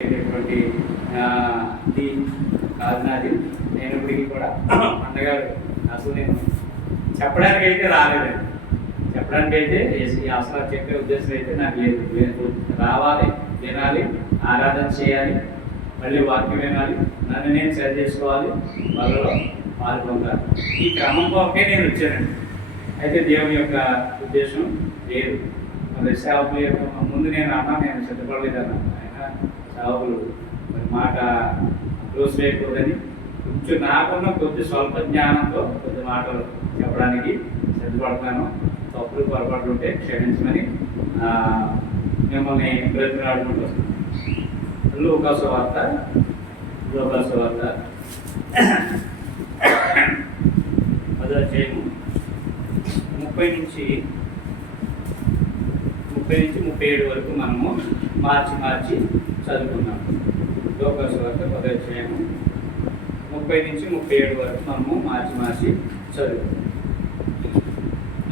అయినటువంటి ది కాదు నేను ఇప్పటికీ కూడా పండగారు అసలు నేను చెప్పడానికి అయితే రాలేదండి. చెప్పడానికి అయితే ఈ అసలు చెప్పే ఉద్దేశం అయితే నాకు లేదు. లేదు. రావాలి వినాలి ఆరాధన చేయాలి మళ్ళీ వాక్యం వినాలి నన్ను నేను సరి చేసుకోవాలి వాళ్ళలో పాల్గొంటాను. ఈ క్రమం కొరకే నేను వచ్చానండి. అయితే దేవుని యొక్క ఉద్దేశం లేదు. మరి సేవకుల యొక్క ముందు నేను అన్నా నేను సిద్ధపడలేదన్నా షాపులు మరి మాట క్లోజ్ చేయకూడదని కొంచెం నాకున్న కొద్ది స్వల్ప జ్ఞానంతో కొద్ది మాటలు చెప్పడానికి సిద్ధపడతాను. తప్పులు పొరపాట్లు ఉంటే క్షమించమని మిమ్మల్ని బ్రతిమలాడుకుంటూ వస్తున్నాను. లోకాసు వార్త లోకాసు వార్త. పదో చేయము ముప్పై నుంచి ముప్పై నుంచి ముప్పై ఏడు వరకు మనము మార్చి మార్చి చదువుకున్నాం. లోకాసు వరకు పదో ముప్పై నుంచి ముప్పై ఏడు వరకు మనము మార్చి మార్చి చదువుకున్నాం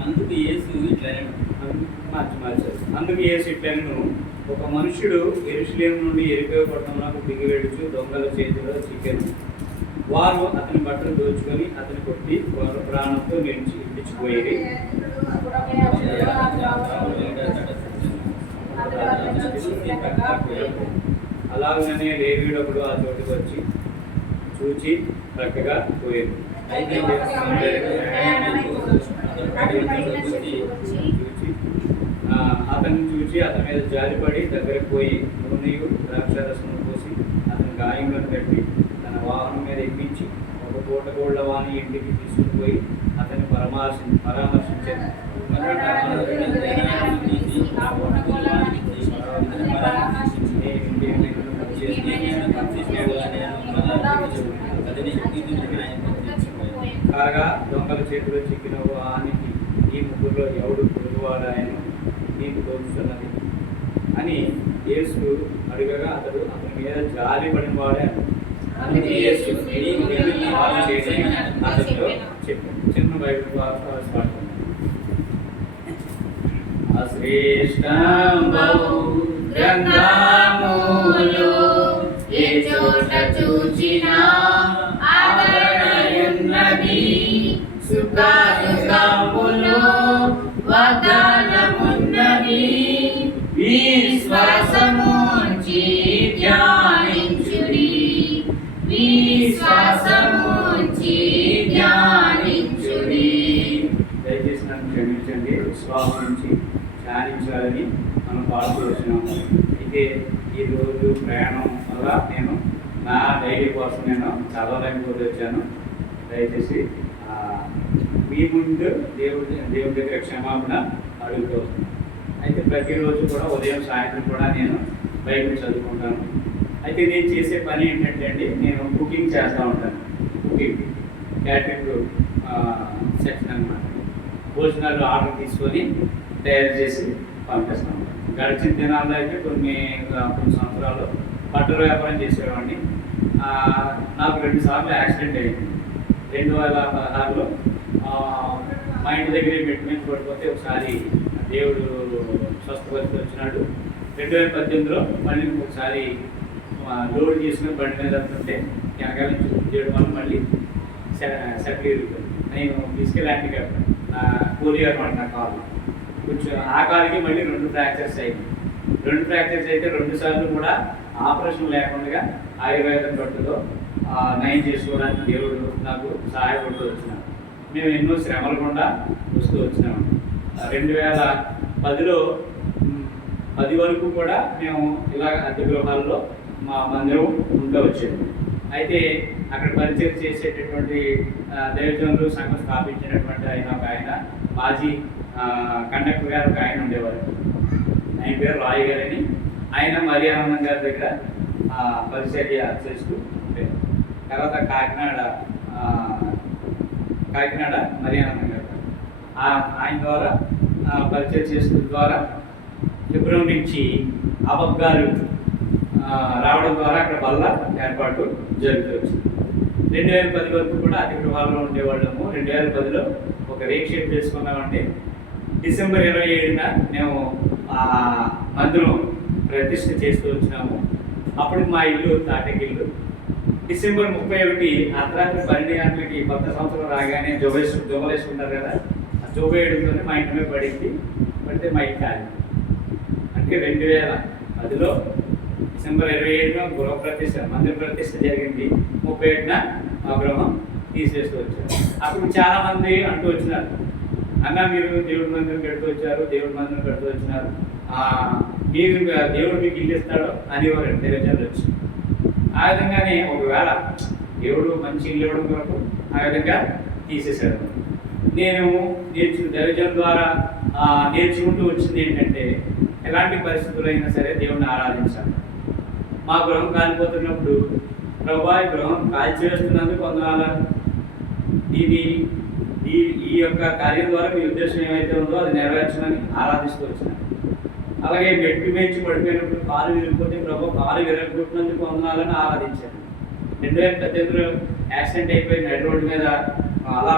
అందుకు ఏసు ఇట్లనే మార్చి మార్చి చదువు అందుకు ఏ ఇట్లను ఒక మనుషుడు ఎరుషులేం నుండి ఎరికో పట్టణంలో దొంగల చేతిలో చికెన్. వారు అతని బట్టలు దోచుకొని అతని కొట్టి వారు ప్రాణంతో నిలిచి ఇప్పించిపోయేది అలాగనే లేవీడప్పుడు ఆ చోటుకు వచ్చి చూచి చక్కగా పోయేది. అయితే చూచి అతన్ని చూసి అతని మీద జారిపడి దగ్గరకు పోయి నూనెయు ద్రాక్షరసం పోసి అతని గాయంగా కట్టి తన వాహనం మీద ఎక్కించి ఒక పూట గోళ్ళ వాణి ఇంటికి తీసుకుపోయి అతన్ని పరామర్శి పరామర్శించారు నీ ఇంటి నిన్ను చేసి కాగా దొంగల చేతిలో చిక్కిన వానికి ఈ ముగ్గురులో ఎవడు పొరుగువాడాయను నీకు తోచుతున్నది అని యేసు అడగగా అతడు అతని మీద జాలి పడిన వాడాను అందుకే యేసు అతనితో చిన్న బైబిల్ పాడుతున్నాను అశ్రేష్టం బహు గ్రంథములు ఏ చోట చూచినా దయచేసి నన్ను క్షమించండి విశ్వాసం నుంచి ధ్యానించాలని మనం పాడుతూ వచ్చినాము. అయితే ఈరోజు ప్రయాణం వల్ల నేను నా డైరీ కోసం నేను చదవలేకపోతే వచ్చాను. దయచేసి మీ ముందు దేవుడి దేవుడి దగ్గర క్షమాపణ అడుగుతూ. అయితే ప్రతిరోజు కూడా ఉదయం సాయంత్రం కూడా నేను బైబిల్ చదువుకుంటాను. అయితే నేను చేసే పని ఏంటంటే అండి నేను కుకింగ్ చేస్తూ ఉంటాను. కుకింగ్ క్యాటరింగ్ సెక్షన్ అనమాట భోజనాలు ఆర్డర్ తీసుకొని తయారు చేసి పంపిస్తాం గడిచిన దినాల్లో అయితే కొన్ని కొన్ని సంవత్సరాలు బట్టల వ్యాపారం చేసేవాడిని. నాకు రెండు సార్లు యాక్సిడెంట్ అయింది. రెండు వేల పదహారులో మా ఇంటి దగ్గర మెట్టు మీద పడిపోతే ఒకసారి దేవుడు స్వస్థపరిచి వచ్చినాడు. రెండు వేల పద్దెనిమిదిలో మళ్ళీ ఒకసారి లోడ్ చేసుకుని బండి మీద వెళ్తుంటే వెనకాల నుంచి చేయడం వల్ల మళ్ళీ సెటిల్ నేను తీసుకెళ్ళాంటి కాబట్టి నా కూలీ అనమాట నా కాలు కొంచెం ఆ కాలుకి మళ్ళీ రెండు ఫ్రాక్చర్స్ అయింది రెండు ఫ్రాక్చర్స్ అయితే రెండు సార్లు కూడా ఆపరేషన్ లేకుండా ఆయుర్వేదం పట్టుతో నయం చేసుకోవడానికి దేవుడు నాకు సహాయపడుతూ వచ్చినాం మేము ఎన్నో శ్రమలు కూడా వస్తూ వచ్చినాము. రెండు వేల పదిలో పది వరకు కూడా మేము ఇలా అద్దె గృహాల్లో మా మందిరం ఉంటూ వచ్చింది అయితే అక్కడ పరిచయం చేసేటటువంటి దైవజనులు సంఘం స్థాపించినటువంటి ఆయన ఒక ఆయన మాజీ కండక్టర్ గారు ఒక ఆయన ఉండేవారు. ఆయన పేరు రాయ్ గారని. ఆయన మర్యానందం గారి దగ్గర పరిచర్య చేస్తూ ఉండేవారు. తర్వాత కాకినాడ కాకినాడ మర్యానందం గారు. ఆ- ఆయన ద్వారా పరిచయం చేసిన ద్వారా ఫిబ్రవరి నుంచి అబక్ గారు రావడం ద్వారా అక్కడ వల్ల ఏర్పాటు జరుగుతూ వచ్చింది రెండు వేల పది వరకు కూడా అతి గృహాల్లో ఉండేవాళ్ళము. రెండు వేల పదిలో ఒక రేక్ షేప్ చేసుకున్నామండి. డిసెంబర్ ఇరవై ఏడున మేము ఆ మందును ప్రతిష్ఠ చేస్తూ వచ్చినాము. అప్పుడు మా ఇల్లు తాటకిల్లు డిసెంబర్ ముప్పై ఒకటి అర్ధరాత్రి పన్నెండు గంటలకి కొత్త సంవత్సరం రాగానే జోబేసు జోబలేసుకుంటారు కదా ఆ జోబేయడంతోనే మా ఇంటి మీద పడింది. పడితే మా ఇంటి అంటే రెండు వేల పదిలో డిసెంబర్ ఇరవై ఏడున గృహ ప్రతిష్ట మందిర ప్రతిష్ట జరిగింది. ముప్పై ఏడున మా గృహం తీసేస్తూ వచ్చారు. అప్పుడు చాలా మంది అంటూ వచ్చినారు. అన్న మీరు దేవుడి మందిరం కడుతూ వచ్చారు దేవుడి మందిరం కడుతూ వచ్చినారు. ఆ, మీరు దేవుడు మీకు ఇల్లు ఇస్తాడో? అనేవారు తెలియజేయాలి వచ్చి. ఆ విధంగానే ఒకవేళ దేవుడు మంచి ఇల్లు ఇవ్వడం కొరకు ఆ విధంగా తీసేశాడు నేను నేర్చు దైవజనం ద్వారా ఆ, నేర్చుకుంటూ వచ్చింది ఏంటంటే ఎలాంటి పరిస్థితులైనా అయినా సరే దేవుడిని ఆరాధించాలి. మా గృహం కాలిపోతున్నప్పుడు ప్రభా ఈ గృహం కాల్చివేస్తున్నందుకు వందనాల. ఇది ఈ ఈ యొక్క కార్యం ద్వారా మీ ఉద్దేశం ఏమైతే ఉందో అది నెరవేర్చడానికి ఆరాధిస్తూ వచ్చిన. అలాగే మెట్టు మేచి పడిపోయినప్పుడు కాలు విరిగిపోతే ప్రభు కాలు విరగొట్టినందుకు వందనాలని ఆరాధించాను రెండు వేల పద్దెనిమిదిలో యాక్సిడెంట్ అయిపోయి నడి రోడ్డు మీద అలా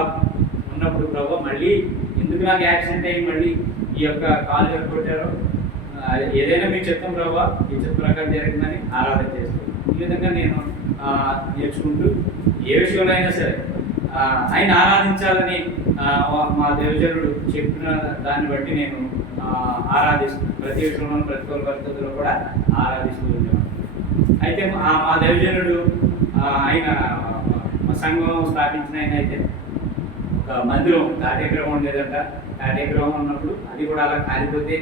ఉన్నప్పుడు ప్రభు మళ్ళీ ఎందుకు నాకు యాక్సిడెంట్ అయ్యి మళ్ళీ ఈ యొక్క కాలు విరగొట్టారో ఏదైనా మీ చిత్తం ప్రభావ మీ చిత్త ప్రకారం జరిగిందని ఆరాధన చేస్తాను ఈ విధంగా నేను ఆ, నేర్చుకుంటూ ఏ విషయంలో అయినా సరే ఆయన ఆరాధించాలని మా దేవజనుడు చెప్పిన దాన్ని బట్టి నేను ఆరాధిస్తున్నాను ప్రతి విషయంలో ప్రతికూల పరిస్థితుల్లో కూడా ఆరాధిస్తూ ఉండేవాడు అయితే మా మా దేవజనుడు ఆయన సంఘం స్థాపించిన ఆయన అయితే ఒక మందిరం కార్యక్రమం ఉండేదంట. కార్యక్రమం ఉన్నప్పుడు అది కూడా అలా కాలిపోతే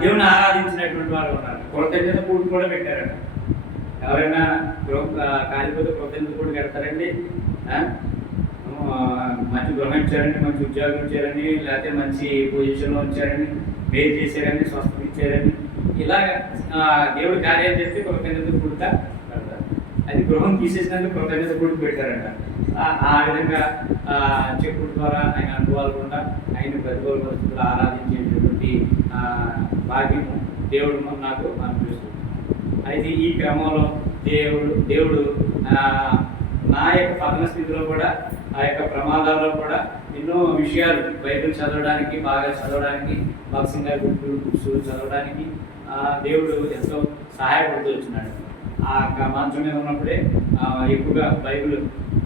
దేవుని ఆరాధించినటువంటి వాళ్ళు ఉన్నారు. కృతజ్ఞత కూడి కూడా పెట్టారట. ఎవరైనా గృహం కాలిపోతే కృతజ్ఞత కూడి పెడతారండి ఆ? మంచి గృహం ఇచ్చారండి మంచి ఉద్యోగం ఇచ్చారని లేకపోతే మంచి పొజిషన్లో ఉంచారని మేలు చేశారని స్వస్థత ఇచ్చారని ఇలాగ దేవుడు కార్యాలు చేస్తే కృతజ్ఞత కూడుతా పెడతారు అది గృహం తీసేసినందుకు కృతజ్ఞత కూడి పెట్టారంట. ఆ- విధంగా ఆ, చెప్పుడు ద్వారా ఆయన అనుభవాలు కూడా ఆయన ప్రతికూల పరిస్థితులు ఆరాధించేటటువంటి భాగ్యము దేవుడు నాకు అనిపిస్తుంది అయితే ఈ క్రమంలో దేవుడు దేవుడు నా యొక్క పతన స్థితిలో కూడా ఆ యొక్క ప్రమాదాల్లో కూడా ఎన్నో విషయాలు బైబిల్ చదవడానికి బాగా చదవడానికి బాక్సింగ్ గారి బుక్స్ చదవడానికి దేవుడు ఎంతో సహాయపడుతూ వచ్చినాడు. ఆ క- మంచం మీద ఉన్నప్పుడే ఎక్కువగా బైబిల్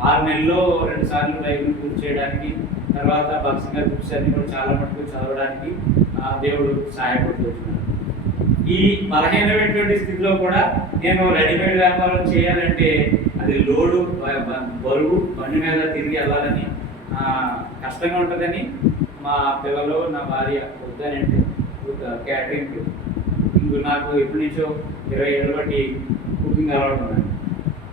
ఆరు నెలల్లో రెండు సార్లు బైబిల్ పూర్తి చేయడానికి తర్వాత బాక్సింగ్ గారి బుక్స్ అన్ని కూడా చాలా మటుకు చదవడానికి ఆ, దేవుడు సహాయపడుతూ ఈ బలహీనమైనటువంటి స్థితిలో కూడా నేను రెడీమేడ్ వ్యాపారం చేయాలంటే అది లోడు బరువు బండి మీద తిరిగి వెళ్ళాలని కష్టంగా ఉంటుందని మా పిల్లలు నా భార్య వద్దని అంటే క్యాటరింగ్ నాకు ఎప్పటి నుంచో ఇరవై ఏళ్ళ బట్టి కుకింగ్ అలవాటు ఉన్నాను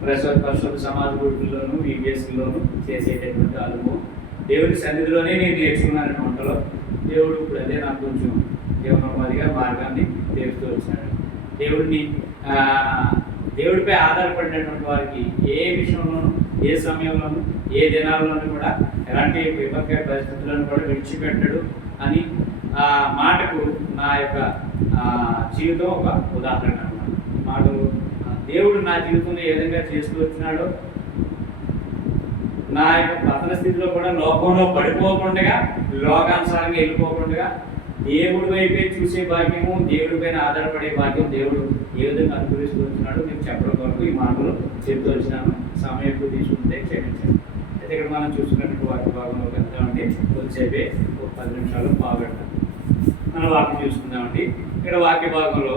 ప్రస్తుత పరిశుద్ధ సమాజ గుడుల్లోనూ విబిఎస్లోనూ చేసేటటువంటి అనుభవం దేవుడి సన్నిధిలోనే నేను నేర్చుకున్నాను వంటలో. దేవుడు ఇప్పుడు అదే నాకు కొంచెం జీవనోపాధిగా మార్గాన్ని తెలుస్తూ వచ్చాడు. దేవుడిని దేవుడిపై ఆధారపడినటువంటి వారికి ఏ విషయంలోనూ ఏ సమయంలోనూ ఏ దినాల్లోనూ కూడా ఎలాంటి విపత్కర పరిస్థితులను కూడా విడిచిపెట్టడు అని ఆ మాటకు నా యొక్క జీవితం ఒక ఉదాహరణ అన్నమాట. మాటలు దేవుడు నా జీవితంలో ఏ విధంగా చేస్తూ వచ్చినాడో నా యొక్క పతన స్థితిలో కూడా లోకంలో పడిపోకుండా లోకానుసారంగా వెళ్ళిపోకుండా దేవుడి వైపే చూసే భాగ్యము దేవుడి పైన ఆధారపడే భాగ్యం దేవుడు ఏ విధంగా అనుభవిస్తూ వచ్చినాడో మీకు చెప్పడం వరకు ఈ మాటలు చెప్తూ వచ్చినాను. సమయం ఎక్కువ తీసుకుంటే క్షమించండి. అయితే ఇక్కడ మనం చూసుకున్నట్టు వాక్య భాగంలోకి వెళ్తామండి. కొద్దిసేపే ఒక పది నిమిషాలు బాగుంటాం మన వాక్యం చూసుకుందామండి. ఇక్కడ వాక్య భాగంలో